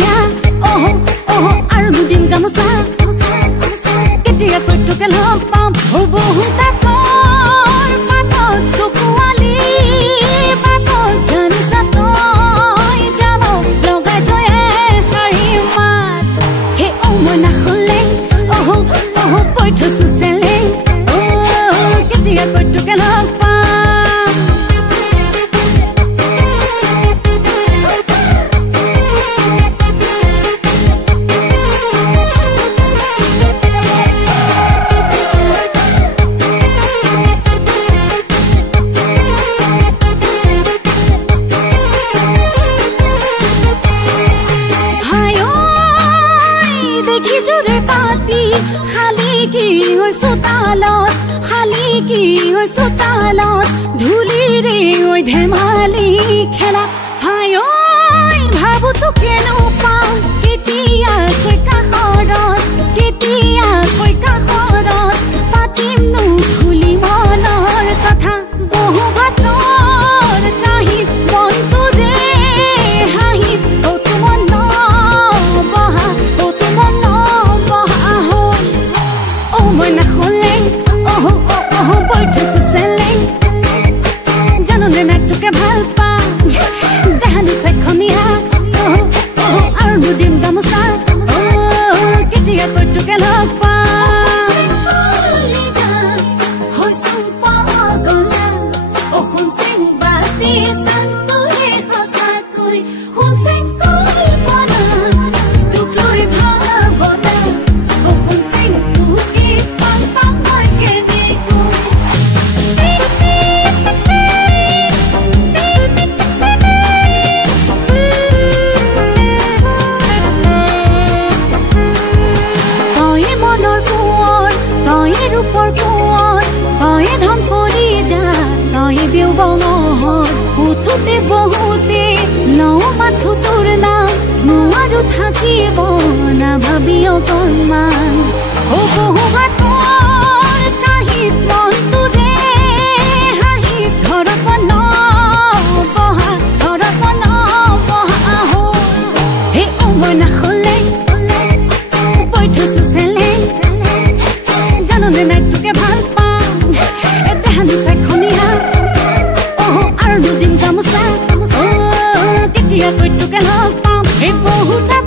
खनिया ओह ओह आरो नुदिम गामोसा केतिया कइटुके लग पाम हो बहुता तोर पातत चकुआली पातत जानसा तय जाबो लगाय जये हारि मात हे ओ मना खले ओह ओह पइठो सुसेले ओ केतिया कइटुके लग पाम सोतालत धुली रे ओइ धेमाली खेला हाय ओइ भाबु तो केनु पाम केतिया कोइ काखरत केतिया कोइ काखरत पातिम नु खुली मनर कथा बहु बातर काहि मन्तु रे हाहि ओ तुमन बहा ओ तुमन बहा हो ओ मन खोले ओहो ओहो बैठो सुसेले जानने नाटुके ভাল পাম দেহানি সাইখনিয়া ওহ ওহ আৰু নুদিম গামোচা কেতিয়া কইটুকে লগ পাম হৈছো পাগলা ও শুনছিং বাতি সান্তৰে সঁচাকৈ শুনছিং কল্পনা তোক লৈ ভাৱনা ও শুনছিং তোকে পাম পাম মই কেনেকৈ উঠোতে বহুতে লওঁ মাথো তোৰ নাম নোৱাৰো থাকিব না ভাবি অকণমান অ বহু বাতৰ কাহিত মনটো ৰে হাঁহি ঘৰত নবহা হো হে অ মই নাখলে পইঠো চুচেলে জাননে নাইটোকে ভাল পাম দেহানি চাইখনিয়া আৰু দুদিন গামোচা কেতিয়া কইটুকে লগ পাম এই বহুতা